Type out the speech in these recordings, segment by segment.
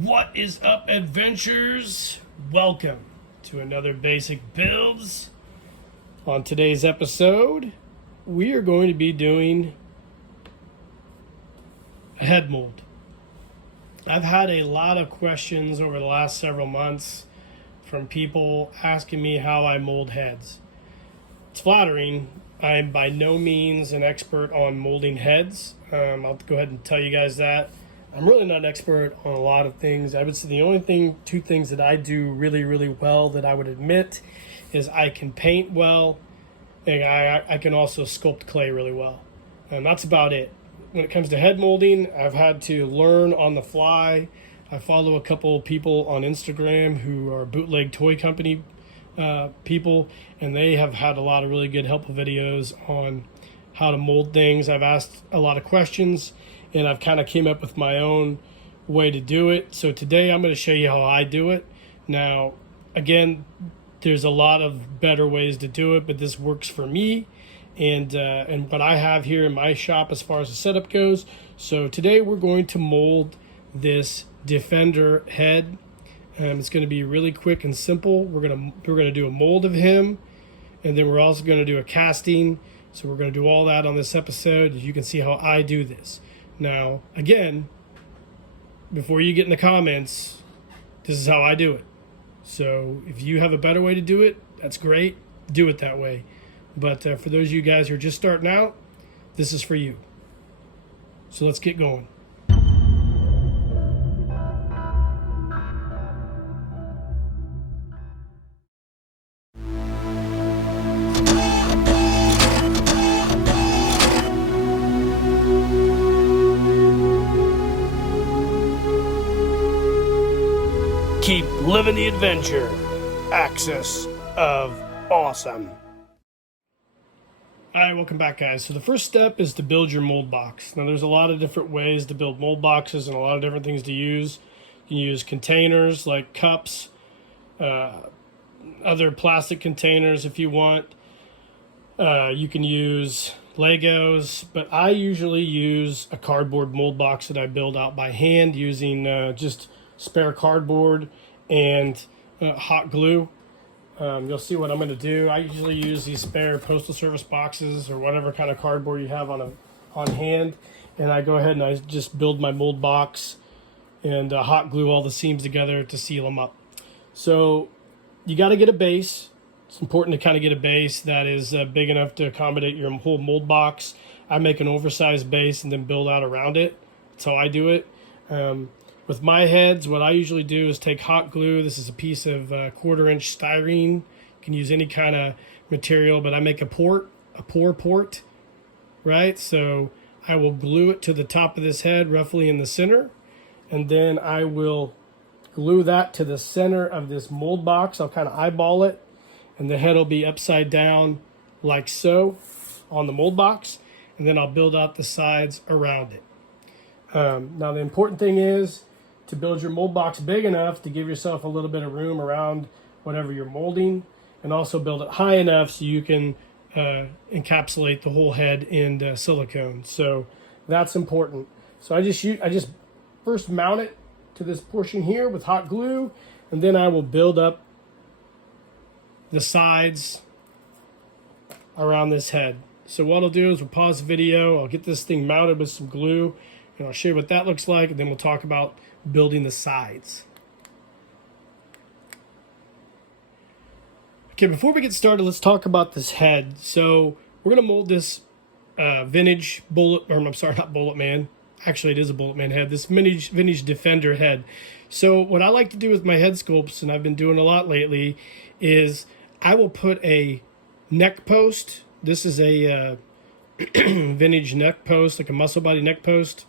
What is up, adventurers? Welcome to another Basic Builds. On today's episode, we are going to be doing a head mold. I've had a lot of questions over the last several months from people asking me how I mold heads. It's flattering. I'm by no means an expert on molding heads. I'll go ahead and tell you guys that. I'm really not an expert on a lot of things. I would say the only two things that I do really, really well that I would admit is I can paint well, and I can also sculpt clay really well. And that's about it. When it comes to head molding, I've had to learn on the fly. I follow a couple of people on Instagram who are bootleg toy company people, and they have had a lot of really good helpful videos on how to mold things. I've asked a lot of questions, and I've kind of came up with my own way to do it. So today I'm going to show you how I do it. Now, again, there's a lot of better ways to do it, but this works for me and what I have here in my shop as far as the setup goes. So today we're going to mold this Defender head. It's going to be really quick and simple. We're going to do a mold of him, and then we're also going to do a casting. So we're going to do all that on this episode. You can see how I do this. Now, again, before you get in the comments, this is how I do it. So if you have a better way to do it, that's great. Do it that way. But for those of you guys who are just starting out, this is for you. So let's get going. Keep living the adventure. Axis of awesome. Alright, welcome back, guys. So the first step is to build your mold box. Now there's a lot of different ways to build mold boxes and a lot of different things to use. You can use containers like cups, other plastic containers if you want. You can use Legos, but I usually use a cardboard mold box that I build out by hand using just spare cardboard and hot glue. You'll see what I'm going to do. I usually use these spare postal service boxes or whatever kind of cardboard you have on hand, and I go ahead and I just build my mold box and hot glue all the seams together to seal them up. So you got to get a base. It's important to kind of get a base that is big enough to accommodate your whole mold box. I make an oversized base and then build out around it. That's how I do it. With my heads, what I usually do is take hot glue. This is a piece of 1/4-inch styrene. You can use any kind of material, but I make a pour port, right? So I will glue it to the top of this head, roughly in the center, and then I will glue that to the center of this mold box. I'll kind of eyeball it, and the head will be upside down like so on the mold box, and then I'll build out the sides around it. Now the important thing is to build your mold box big enough to give yourself a little bit of room around whatever you're molding, and also build it high enough so you can encapsulate the whole head in silicone. So that's important. So I just first mount it to this portion here with hot glue, and then I will build up the sides around this head. So what I'll do is we'll pause the video, I'll get this thing mounted with some glue, and I'll show you what that looks like, and then we'll talk about building the sides. Okay, before we get started, let's talk about this head. So we're going to mold this vintage Bullet, or I'm sorry, not Bullet Man. Actually, it is a Bullet Man head. This vintage Defender head. So what I like to do with my head sculpts, and I've been doing a lot lately, is I will put a neck post. This is a vintage neck post, like a muscle body neck post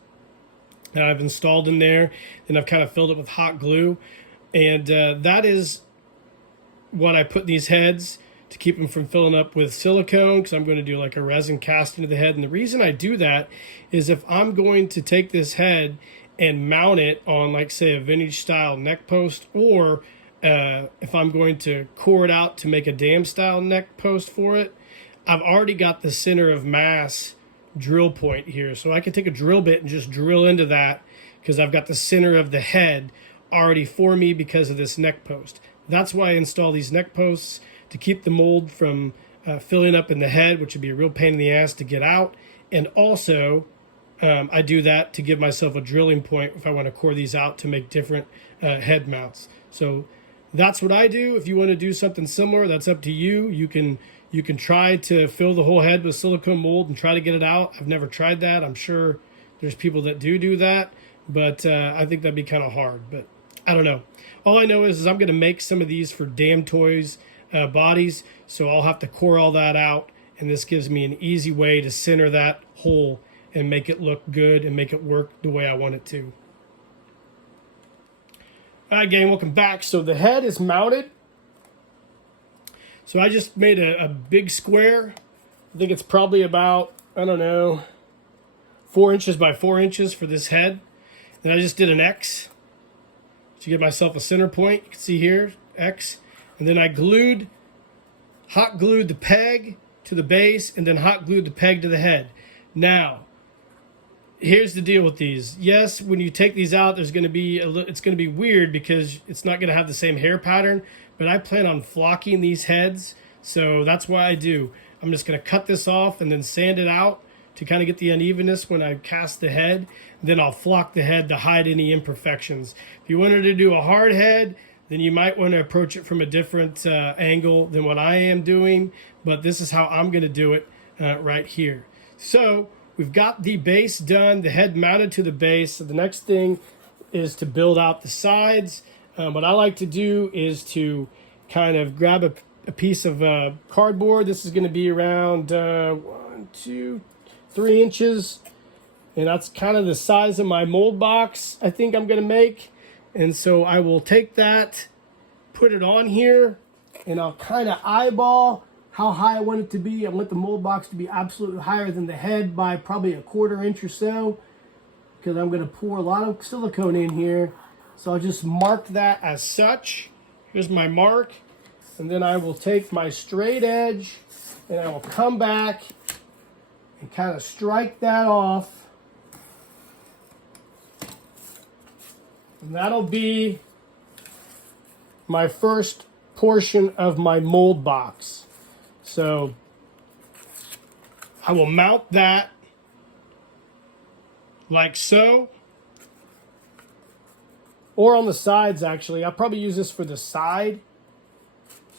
that I've installed in there, and I've kind of filled it with hot glue, and that is what I put in these heads to keep them from filling up with silicone, because I'm going to do like a resin casting of the head. And the reason I do that is if I'm going to take this head and mount it on, like, say, a vintage style neck post, or if I'm going to core it out to make a dam style neck post for it, I've already got the center of mass drill point here. So I can take a drill bit and just drill into that, because I've got the center of the head already for me because of this neck post. That's why I install these neck posts, to keep the mold from filling up in the head, which would be a real pain in the ass to get out. And also, I do that to give myself a drilling point if I want to core these out to make different head mounts. So that's what I do. If you want to do something similar, that's up to you. You can try to fill the whole head with silicone mold and try to get it out. I've never tried that. I'm sure there's people that do that, but I think that'd be kind of hard. But I don't know. All I know is I'm going to make some of these for Damn Toys bodies, so I'll have to core all that out, and this gives me an easy way to center that hole and make it look good and make it work the way I want it to. All right, gang, welcome back. So the head is mounted. So I just made a big square. I think it's probably about, I don't know, 4 inches by 4 inches for this head. Then I just did an X to give myself a center point. You can see here, X. And then I hot glued the peg to the base, and then hot glued the peg to the head. Now, here's the deal with these. Yes, when you take these out, it's going to be weird because it's not going to have the same hair pattern, but I plan on flocking these heads, so that's what I do. I'm just going to cut this off and then sand it out to kind of get the unevenness when I cast the head. Then I'll flock the head to hide any imperfections. If you wanted to do a hard head, then you might want to approach it from a different angle than what I am doing, but this is how I'm going to do it right here. So we've got the base done, the head mounted to the base. So the next thing is to build out the sides. What I like to do is to kind of grab a piece of cardboard. This is going to be around 1, 2, 3 inches. And that's kind of the size of my mold box I think I'm going to make. And so I will take that, put it on here, and I'll kind of eyeball how high I want it to be. I want the mold box to be absolutely higher than the head by probably a 1/4 inch or so, because I'm going to pour a lot of silicone in here. So I'll just mark that as such. Here's my mark. And then I will take my straight edge and I will come back and kind of strike that off. And that'll be my first portion of my mold box. So I will mount that like so. Or on the sides, actually. I'll probably use this for the side.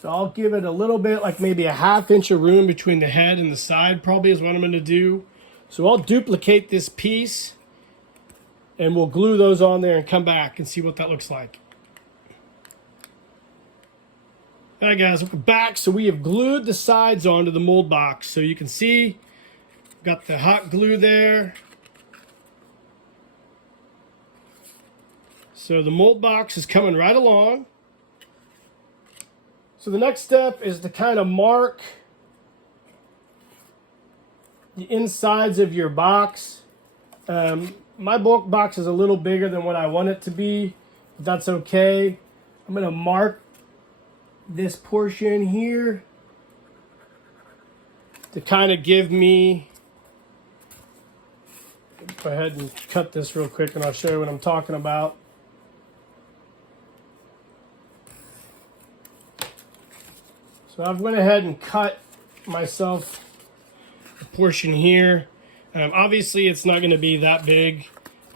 So I'll give it a little bit, like maybe a 1/2 inch of room between the head and the side, probably is what I'm going to do. So I'll duplicate this piece, and we'll glue those on there and come back and see what that looks like. All right, guys, welcome back. So we have glued the sides onto the mold box. So you can see, got the hot glue there. So the mold box is coming right along. So the next step is to kind of mark the insides of your box. My bulk box is a little bigger than what I want it to be. That's okay. I'm going to mark this portion here to kind of give me, go ahead and cut this real quick and I'll show you what I'm talking about. So I've went ahead and cut myself a portion here. Obviously it's not going to be that big.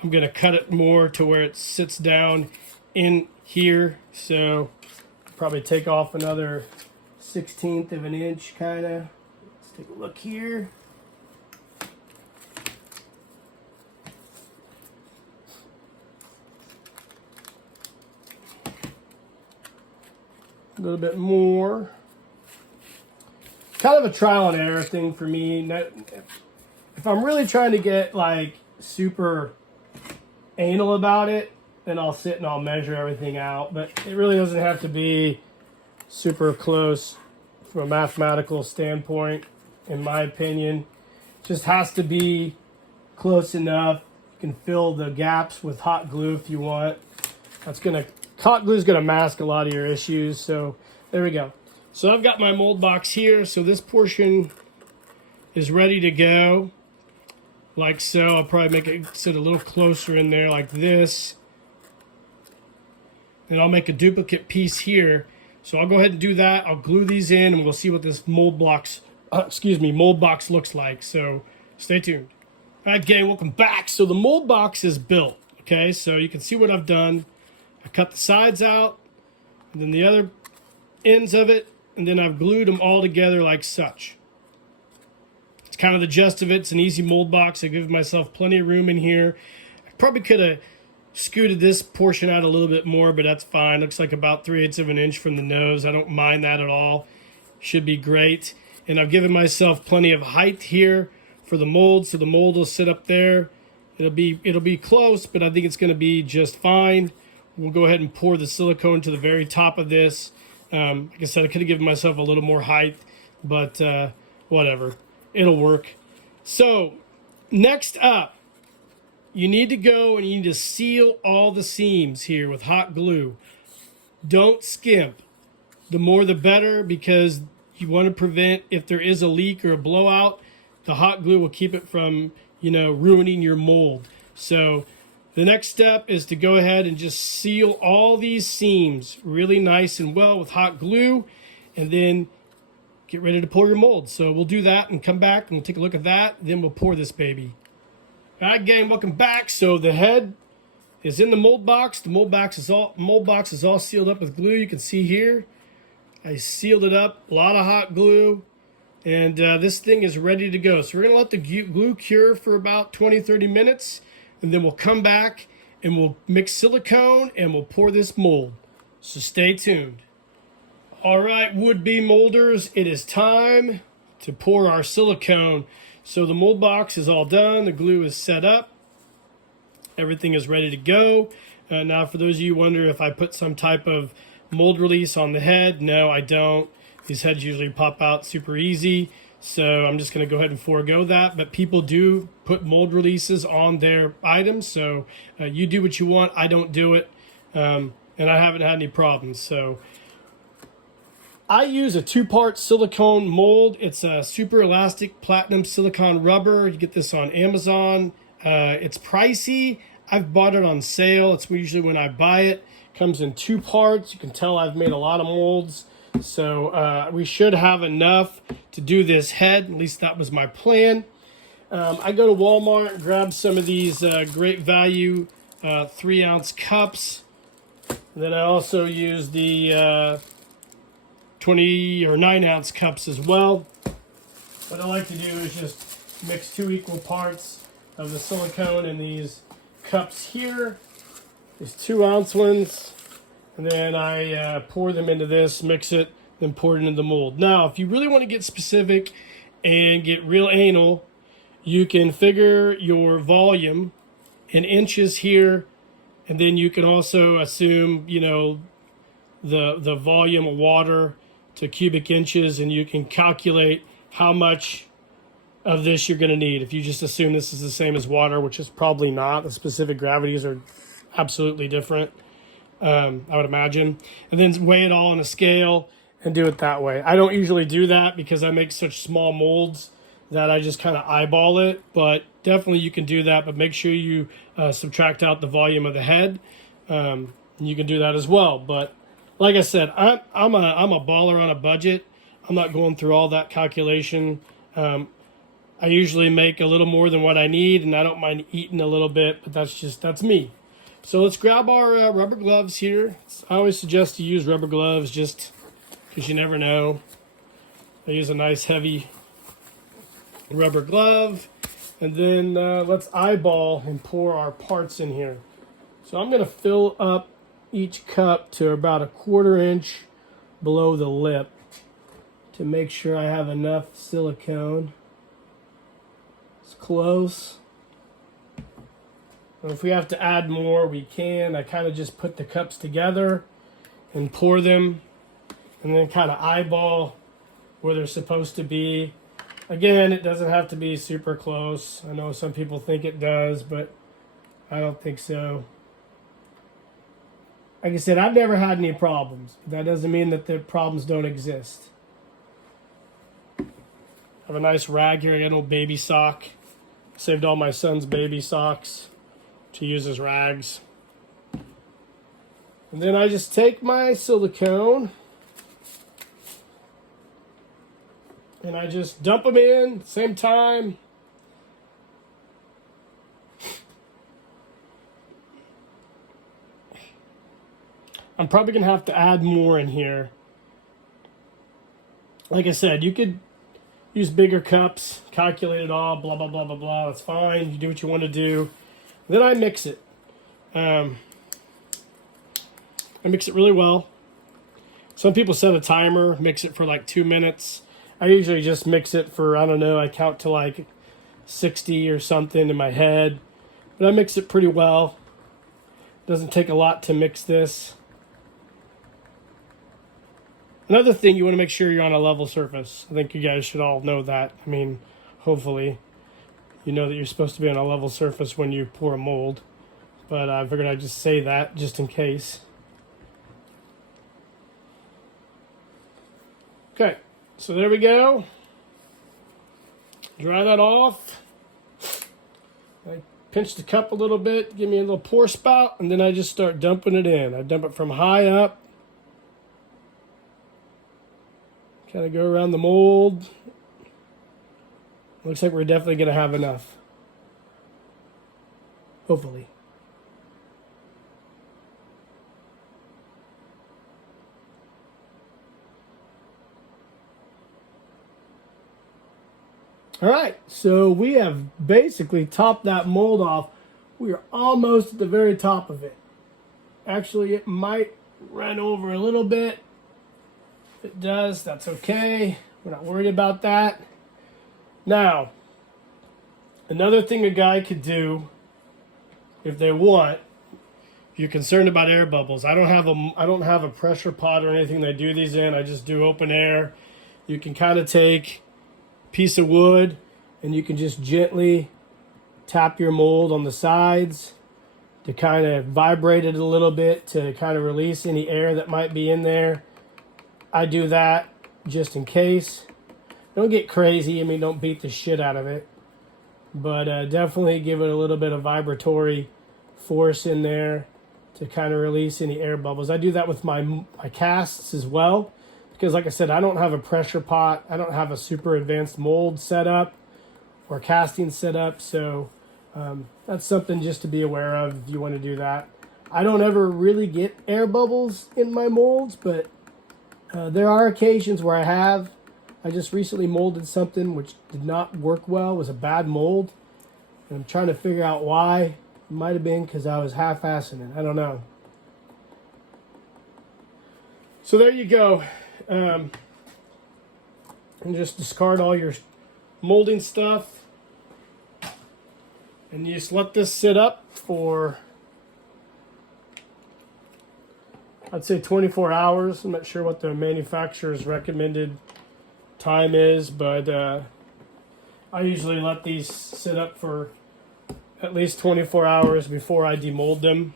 I'm going to cut it more to where it sits down in here. So probably take off another 1/16 of an inch kind of. Let's take a look here. A little bit more. Kind of a trial and error thing for me. If I'm really trying to get like super anal about it, then I'll sit and I'll measure everything out. But it really doesn't have to be super close from a mathematical standpoint, in my opinion. It just has to be close enough. You can fill the gaps with hot glue if you want. Hot glue is gonna mask a lot of your issues. So there we go. So I've got my mold box here. So this portion is ready to go. Like so. I'll probably make it sit a little closer in there like this. and I'll make a duplicate piece here. So I'll go ahead and do that. I'll glue these in, and we'll see what this mold box looks like. So stay tuned. All right, gang, welcome back. So the mold box is built. Okay, so you can see what I've done. I cut the sides out, and then the other ends of it, and then I've glued them all together like such. It's kind of the gist of it. It's an easy mold box. I give myself plenty of room in here. I probably could have scooted this portion out a little bit more, but that's fine. Looks like about 3/8 of an inch from the nose. I don't mind that at all. Should be great. And I've given myself plenty of height here for the mold, so the mold will sit up there. It'll be close, but I think it's going to be just fine. We'll go ahead and pour the silicone to the very top of this. Like I said, I could have given myself a little more height, but whatever. It'll work. So next up, you need to go and you need to seal all the seams here with hot glue. Don't skimp. The more the better, because you want to prevent, if there is a leak or a blowout, the hot glue will keep it from, ruining your mold. So the next step is to go ahead and just seal all these seams really nice and well with hot glue, and then get ready to pour your mold. So we'll do that and come back and we'll take a look at that. Then we'll pour this baby. All right, gang, welcome back. So the head is in the mold box. The mold box is all sealed up with glue. You can see here, I sealed it up. A lot of hot glue, and this thing is ready to go. So we're gonna let the glue cure for about 20-30 minutes, and then we'll come back and we'll mix silicone and we'll pour this mold. So stay tuned. All right, would-be molders, it is time to pour our silicone. So the mold box is all done. The glue is set up. Everything is ready to go. Now, for those of you who wonder if I put some type of mold release on the head, no, I don't. These heads usually pop out super easy. So I'm just going to go ahead and forego that. But people do put mold releases on their items. So you do what you want. I don't do it. And I haven't had any problems. So I use a 2-part silicone mold. It's a super elastic platinum silicone rubber. You get this on Amazon. It's pricey. I've bought it on sale. It's usually when I buy it. It comes in 2 parts. You can tell I've made a lot of molds. So we should have enough to do this head. At least that was my plan. I go to Walmart and grab some of these great value 3-ounce cups. And then I also use the 20 or 9-ounce cups as well. What I like to do is just mix 2 equal parts of the silicone in these cups here. These 2-ounce ones. And then I pour them into this, mix it, then pour it into the mold. Now, if you really want to get specific and get real anal, you can figure your volume in inches here, and then you can also assume, the volume of water to cubic inches, and you can calculate how much of this you're going to need. If you just assume this is the same as water, which is probably not. The specific gravities are absolutely different, I would imagine. And then weigh it all on a scale and do it that way. I don't usually do that because I make such small molds that I just kind of eyeball it, but definitely you can do that, but make sure you subtract out the volume of the head. You can do that as well, but like I said, I'm a baller on a budget. I'm not going through all that calculation. I usually make a little more than what I need, and I don't mind eating a little bit, but that's me. So let's grab our rubber gloves here. I always suggest to use rubber gloves just because you never know. I use a nice heavy rubber glove, and then let's eyeball and pour our parts in here. So I'm going to fill up each cup to about 1/4 inch below the lip to make sure I have enough silicone. It's close. And if we have to add more, we can. I kind of just put the cups together and pour them, and then kind of eyeball where they're supposed to be. Again, it doesn't have to be super close. I know some people think it does, but I don't think so. Like I said, I've never had any problems. But that doesn't mean that the problems don't exist. I have a nice rag here. I got an old baby sock. Saved all my son's baby socks to use as rags. And then I just take my silicone and I just dump them in, same time. I'm probably going to have to add more in here. Like I said, you could use bigger cups, calculate it all, blah, blah, blah, blah, blah. That's fine. You do what you want to do. Then I mix it. I mix it really well. Some people set a timer, mix it for like 2 minutes. I usually just mix it for, I don't know, I count to like 60 or something in my head. But I mix it pretty well. Doesn't take a lot to mix this. Another thing, you want to make sure you're on a level surface. I think you guys should all know that. I mean, hopefully, you know that you're supposed to be on a level surface when you pour a mold. But I figured I'd just say that just in case. Okay, so there we go. Dry that off. I pinch the cup a little bit, give me a little pour spout, and then I just start dumping it in. I dump it from high up. Kind of go around the mold. Looks like we're definitely going to have enough. Hopefully. All right, so we have basically topped that mold off. We are almost at the very top of it. Actually, it might run over a little bit. If it does, that's okay. We're not worried about that. Now, another thing a guy could do, if they want, if you're concerned about air bubbles, I don't have a pressure pot or anything that I do these in. I just do open air. You can kind of take a piece of wood and you can just gently tap your mold on the sides to kind of vibrate it a little bit to kind of release any air that might be in there. I do that just in case. Don't get crazy. I mean, don't beat the shit out of it. But definitely give it a little bit of vibratory force in there to kind of release any air bubbles. I do that with my casts as well. Because like I said, I don't have a pressure pot. I don't have a super advanced mold set up or casting set up. So that's something just to be aware of if you want to do that. I don't ever really get air bubbles in my molds, but there are occasions where I have. I just recently molded something which did not work well. It was a bad mold. And I'm trying to figure out why. It might have been because I was half-assing it. I don't know. So there you go. And just discard all your molding stuff. And you just let this sit up for, I'd say 24 hours. I'm not sure what the manufacturer's recommended time is, but I usually let these sit up for at least 24 hours before I demold them.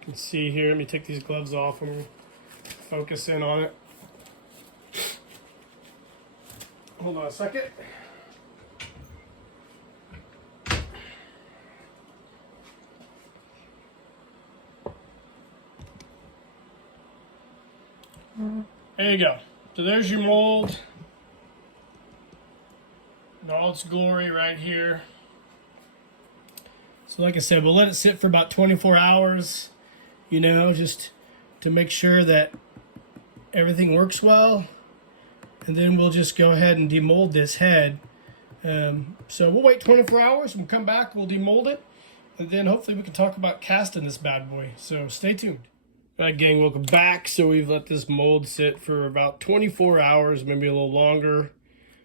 You can see here, let me take these gloves off and focus in on it. Hold on a second. There you go. So there's your mold in all its glory right here. So like I said, we'll let it sit for about 24 hours, you know, just to make sure that everything works well. And then we'll just go ahead and demold this head. So we'll wait 24 hours, we'll come back, we'll demold it, and then hopefully we can talk about casting this bad boy. So stay tuned. All right, gang, welcome back. So we've let this mold sit for about 24 hours, maybe a little longer.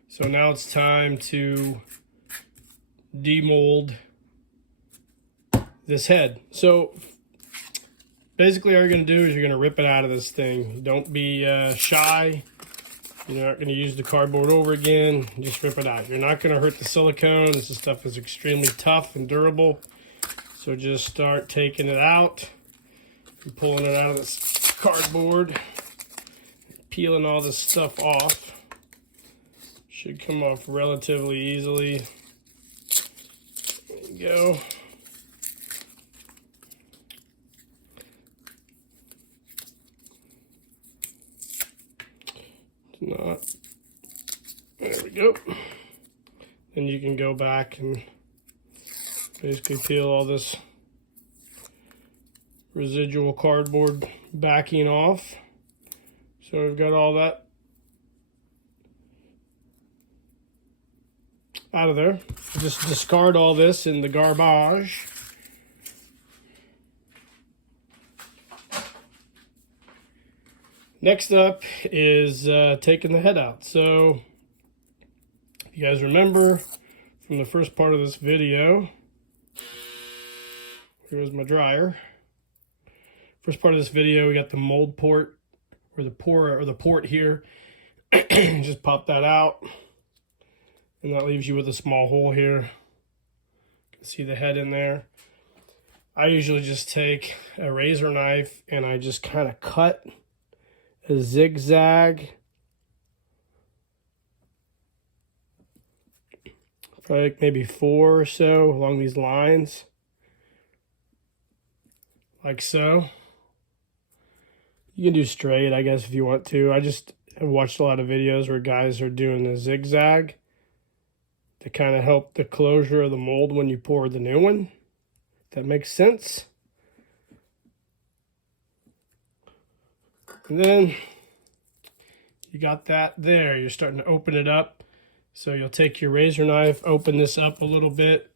So now it's time to demold this head. So basically all you're going to do is you're going to rip it out of this thing. Don't be shy. You're not going to use the cardboard over again. Just rip it out. You're not going to hurt the silicone. This stuff is extremely tough and durable. So just start taking it out. And pulling it out of this cardboard. Peeling all this stuff off. Should come off relatively easily. There you go. not. There we go. Then you can go back and basically peel all this residual cardboard backing off. So we've got all that out of there. Just discard all this in the garbage. Next up is taking the head out. So if you guys remember from the first part of this video, here's my dryer. First part of this video, we got the mold port, or the port here. Just pop that out, and that leaves you with a small hole here. You can see the head in there. I usually just take a razor knife and I just kind of cut a zigzag, probably like maybe 4 or so along these lines, like so. You can do straight, I guess, if you want to. I've watched a lot of videos where guys are doing a zigzag to kind of help the closure of the mold when you pour the new one. If that makes sense. And then you got that there. You're starting to open it up. So you'll take your razor knife, open this up a little bit.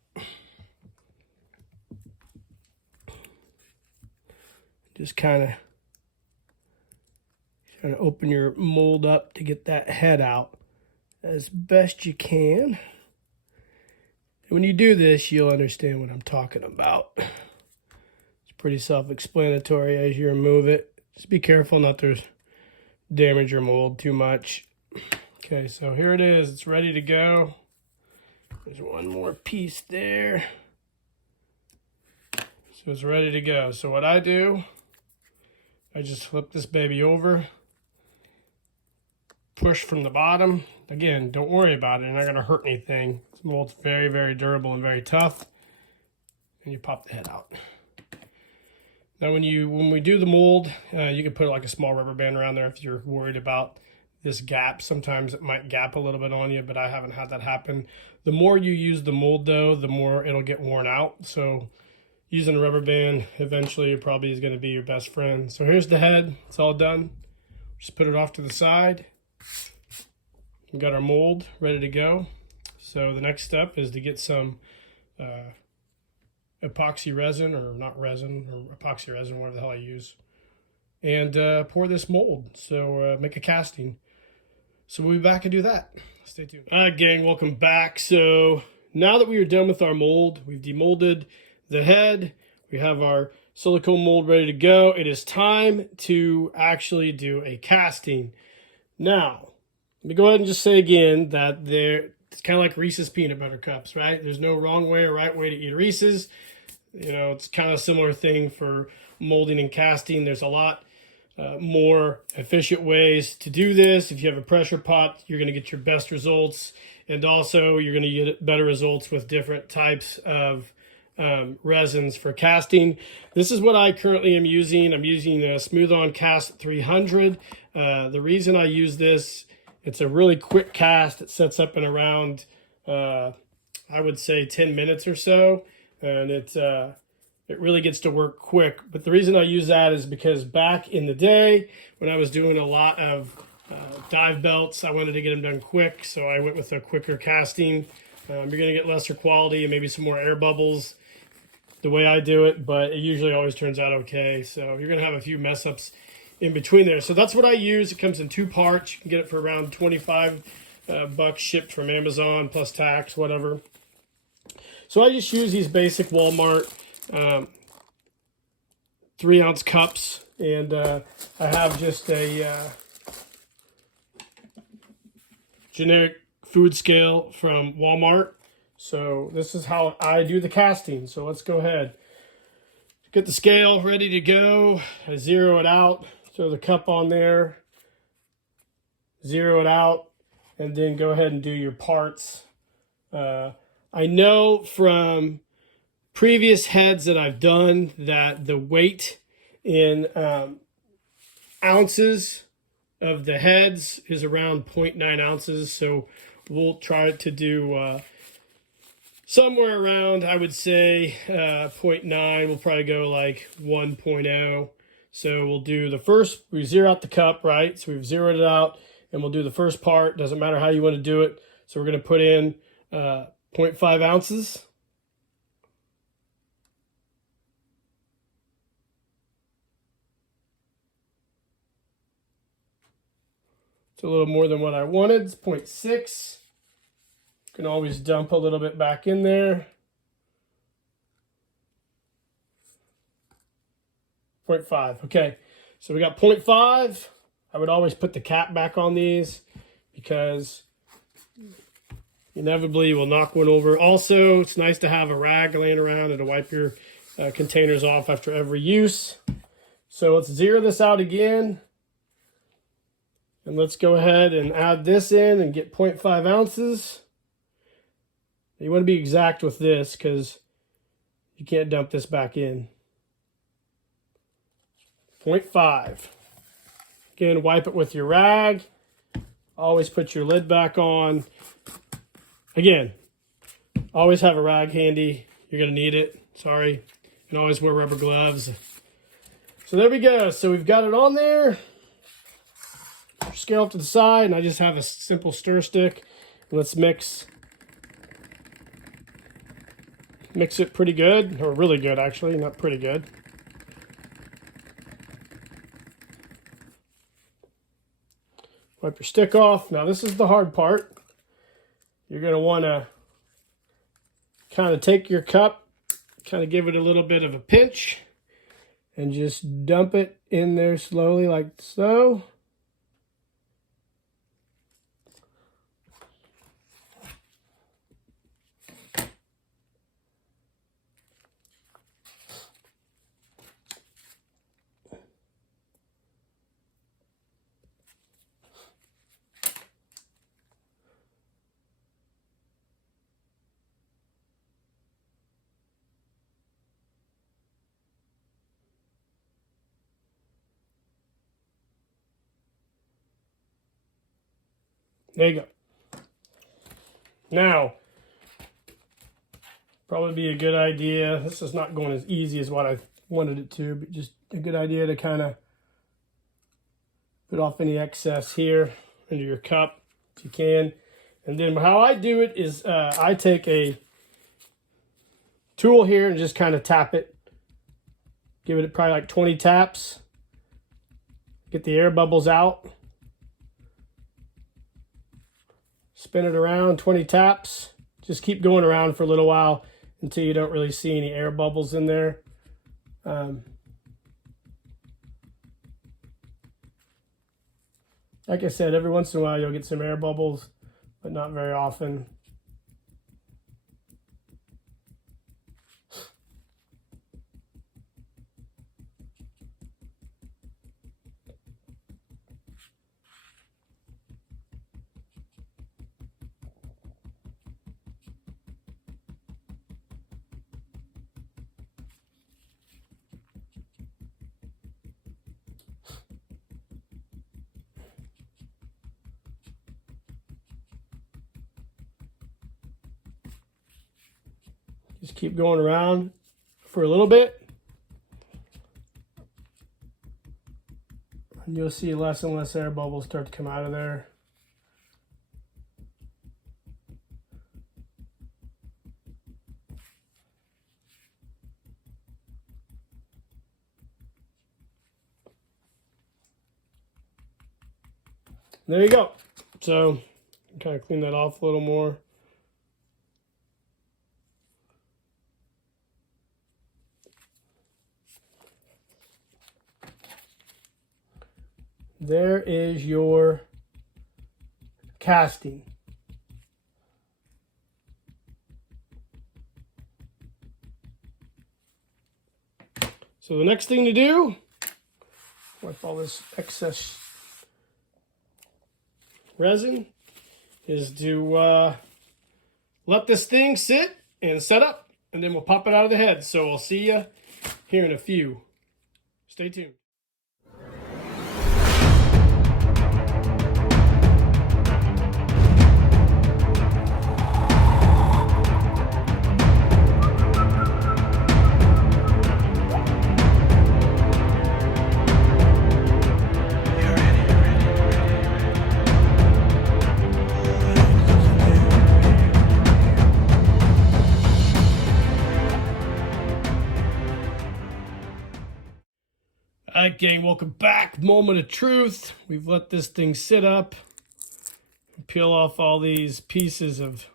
Just kind of trying to open your mold up to get that head out as best you can. And when you do this, you'll understand what I'm talking about. It's pretty self-explanatory as you remove it. Just be careful not to damage your mold too much. Okay, so here it is. It's ready to go. There's one more piece there. So it's ready to go. So what I do, I just flip this baby over, push from the bottom. Again, don't worry about it. You're not going to hurt anything. This mold's very, very durable and very tough. And you pop the head out. Now, when we do the mold, you can put like a small rubber band around there if you're worried about this gap. Sometimes it might gap a little bit on you, but I haven't had that happen. The more you use the mold, though, the more it'll get worn out. So using a rubber band eventually probably is going to be your best friend. So here's the head. It's all done. Just put it off to the side. We've got our mold ready to go. So the next step is to get some epoxy resin, or not resin, or epoxy resin, whatever the hell I use, and pour this mold. So make a casting. So we'll be back and do that. Stay tuned. All right, gang, welcome back. So now that we are done with our mold, we've demolded the head, we have our silicone mold ready to go. It is time to actually do a casting. Now, let me go ahead and just say again that it's kind of like Reese's peanut butter cups, right? There's no wrong way or right way to eat Reese's. You know, it's kind of a similar thing for molding and casting. There's a lot more efficient ways to do this. If you have a pressure pot, you're going to get your best results. And also, you're going to get better results with different types of resins for casting. This is what I currently am using. I'm using a Smooth On Cast 300. The reason I use this, it's a really quick cast. It sets up in around, I would say 10 minutes or so. And it really gets to work quick. But the reason I use that is because back in the day, when I was doing a lot of dive belts, I wanted to get them done quick. So I went with a quicker casting. You're going to get lesser quality and maybe some more air bubbles the way I do it, but it usually always turns out okay. So you're going to have a few mess ups in between there. So that's what I use. It comes in 2 parts. You can get it for around 25 bucks shipped from Amazon plus tax, whatever. So I just use these basic Walmart 3-ounce cups, and I have just a generic food scale from Walmart. So this is how I do the casting. So let's go ahead. Get the scale ready to go. I zero it out. Throw the cup on there. Zero it out. And then go ahead and do your parts. I know from previous heads that I've done that the weight in ounces of the heads is around 0.9 ounces. So we'll try to do somewhere around, I would say, 0.9. We'll probably go like 1.0. So we'll do the first, we zero out the cup, right? So we've zeroed it out, and we'll do the first part. Doesn't matter how you want to do it. So we're going to put in 0.5 ounces. It's a little more than what I wanted. It's 0.6. You can always dump a little bit back in there. 0.5. Okay, so we got 0.5. I would always put the cap back on these because inevitably you will knock one over. Also, it's nice to have a rag laying around and to wipe your containers off after every use. So let's zero this out again. And let's go ahead and add this in and get 0.5 ounces. You want to be exact with this because you can't dump this back in. 0.5. Again, wipe it with your rag. Always put your lid back on. Again, always have a rag handy. You're going to need it. Sorry. And always wear rubber gloves. So there we go. So we've got it on there. Scale up to the side, and I just have a simple stir stick. Let's mix it pretty good, or really good actually, not pretty good. Wipe your stick off. Now this is the hard part. You're going to want to kind of take your cup, kind of give it a little bit of a pinch, and just dump it in there slowly like so. There you go. Now, probably be a good idea. This is not going as easy as what I wanted it to, but just a good idea to kind of put off any excess here into your cup if you can. And then how I do it is I take a tool here and just kind of tap it. Give it probably like 20 taps. Get the air bubbles out. Spin it around 20 taps. Just keep going around for a little while until you don't really see any air bubbles in there. Like I said, every once in a while you'll get some air bubbles, but not very often. Just keep going around for a little bit. And you'll see less and less air bubbles start to come out of there. There you go. So kind of clean that off a little more. There is your casting. So the next thing to do, wipe all this excess resin, is to let this thing sit and set up, and then we'll pop it out of the head. So I'll see you here in a few. Stay tuned. All right, gang, welcome back. Moment of truth. We've let this thing sit up. Peel off all these pieces of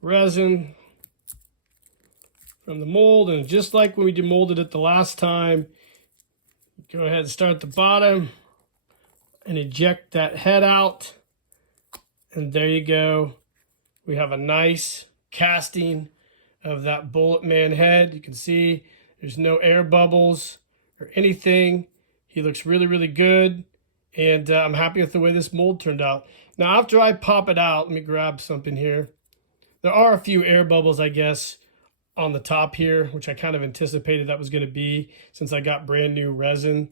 resin from the mold, and just like when we demolded it the last time, go ahead and start at the bottom and eject that head out, and there you go. We have a nice casting of that Bullet Man head. You can see there's no air bubbles or anything. He looks really, really good, and I'm happy with the way this mold turned out. Now, after I pop it out, let me grab something here. There are a few air bubbles, I guess, on the top here, which I kind of anticipated that was going to be since I got brand new resin.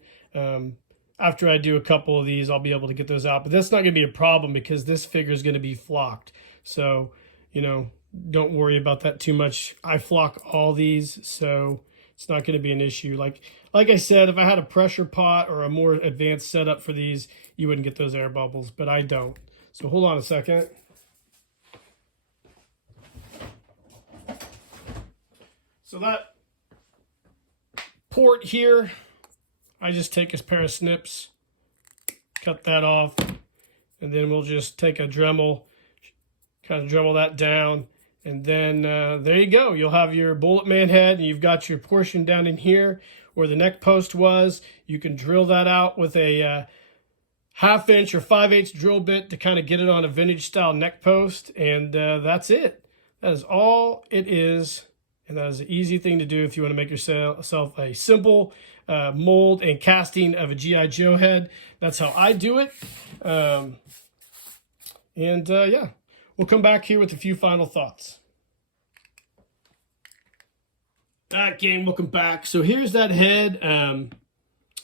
After I do a couple of these, I'll be able to get those out, but that's not going to be a problem because this figure is going to be flocked. So, you know, don't worry about that too much. I flock all these, so it's not going to be an issue. Like I said, if I had a pressure pot or a more advanced setup for these, you wouldn't get those air bubbles, but I don't. So hold on a second. So that port here, I just take a pair of snips, cut that off, and then we'll just take a Dremel, kind of Dremel that down, and then there you go. You'll have your Bullet Man head, and you've got your portion down in here where the neck post was. You can drill that out with a 1/2 inch or 5/8 drill bit to kind of get it on a vintage style neck post, and that's it. That is all it is, and that is an easy thing to do if you want to make yourself a simple mold and casting of a G.I. Joe head. That's how I do it. Yeah, we'll come back here with a few final thoughts. All right, gang, welcome back. So here's that head.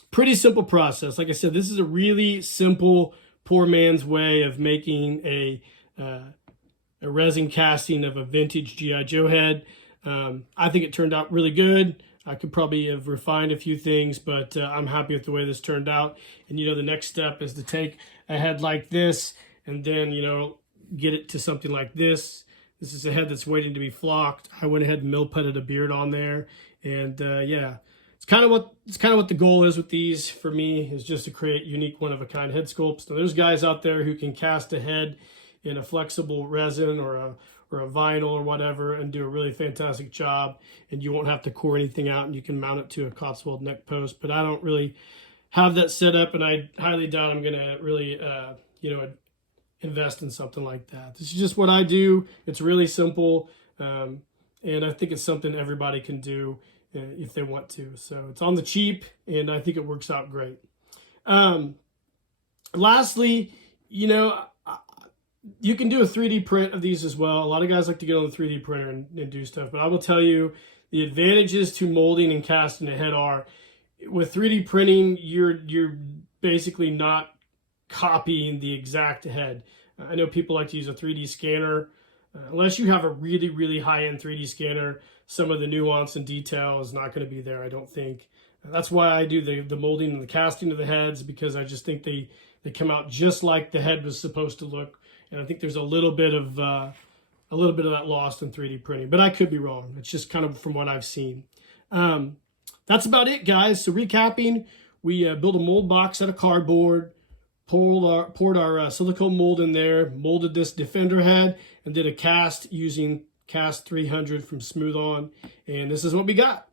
Pretty simple process. Like I said, this is a really simple, poor man's way of making a resin casting of a vintage G.I. Joe head. I think it turned out really good. I could probably have refined a few things, but I'm happy with the way this turned out. And, you know, the next step is to take a head like this and then, you know, get it to something like this. This is a head that's waiting to be flocked. I went ahead and mill putted a beard on there. And, yeah, it's kind of what the goal is with these for me, is just to create unique, one-of-a-kind head sculpts. Now, there's guys out there who can cast a head in a flexible resin or a vinyl or whatever and do a really fantastic job, and you won't have to core anything out, and you can mount it to a Cotswold neck post. But I don't really have that set up, and I highly doubt I'm going to really, you know, invest in something like that. This is just what I do. It's really simple, and I think it's something everybody can do if they want to. So it's on the cheap, and I think it works out great. Lastly, you know, you can do a 3D print of these as well. A lot of guys like to get on the 3D printer and do stuff, but I will tell you the advantages to molding and casting a head are, with 3D printing, you're basically not copying the exact head. I know people like to use a 3D scanner. Unless you have a really, really high-end 3D scanner, some of the nuance and detail is not going to be there, I don't think. That's why I do the molding and the casting of the heads, because I just think they come out just like the head was supposed to look. And I think there's a little bit of that lost in 3D printing, but I could be wrong. It's just kind of from what I've seen. That's about it, guys. So recapping, we built a mold box out of cardboard, poured our silicone mold in there, molded this Defender head, and did a cast using Cast 300 from Smooth On, and this is what we got.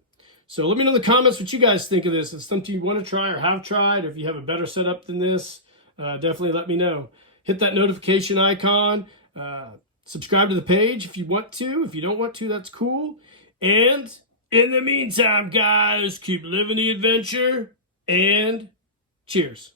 So let me know in the comments what you guys think of this. If it's something you want to try or have tried, or if you have a better setup than this, definitely let me know. Hit that notification icon. Subscribe to the page if you want to. If you don't want to, that's cool. And in the meantime, guys, keep living the adventure, and cheers.